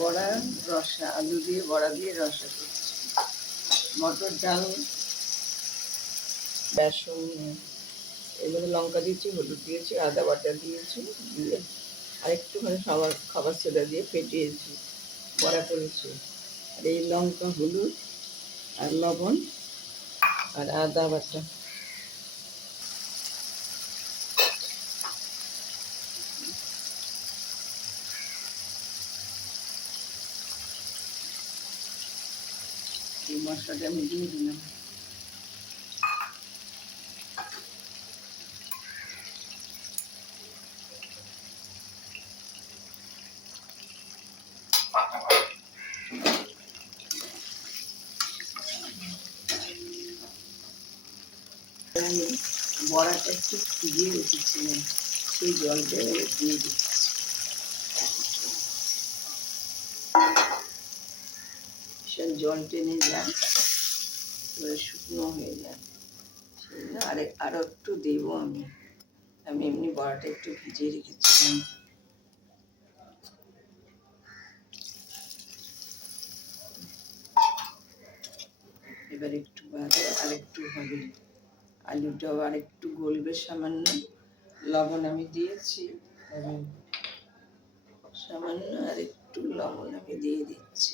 বড়া রসা, আলু দিয়ে বড়া দিয়ে রসা করছি। মটর ডাল, বেসন, এর মধ্যে লঙ্কা দিয়েছি, হলুদ দিয়েছি, আদা বাটা দিয়েছি, দিয়ে আরেকটুখানি খাবার সোডা দিয়ে ফেটিয়েছি, বড়া করেছি। আর এই লঙ্কা, হলুদ আর লবণ আর আদা বাটা। এই মশলাটা আমি দিয়ে দিলাম। আমি বড়াটা একটু ভিজিয়ে রেখেছিলাম, সেই জলটা দিয়ে দিচ্ছি। ভীষণ জল টেনে যায়, এবারে শুকনো হয়ে যায়, সেই জন্য আরও একটু দেবো। আমি এমনি বড়াটা একটু ভিজিয়ে রেখেছিলাম। এবার একটু বাদে আরেকটু হবে, আলুটাও আরেকটু গলবে সামান্য। লবণ আমি দিয়েছি, সামান্য আরেকটু লবণ আমি দিয়ে দিচ্ছি।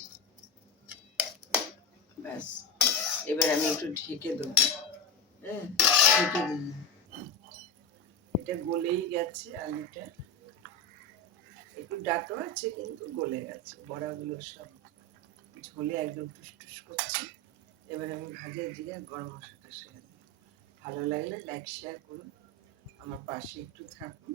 ব্যাস, এবার আমি একটু ঢেকে দেবো। হ্যাঁ, ঢেকে দিলাম। এটা গলেই গেছে, আলুটা একটু ডাটো আছে কিন্তু গলে গেছে। বড়াগুলো সব ঝোলে একদম টুসটুস করছে। এবার আমি ভাজা জিরে আর গরম মশলাটা সেরে দিই। ভালো লাগলে লাইক শেয়ার করুন, আমার পাশে একটু থাকুন।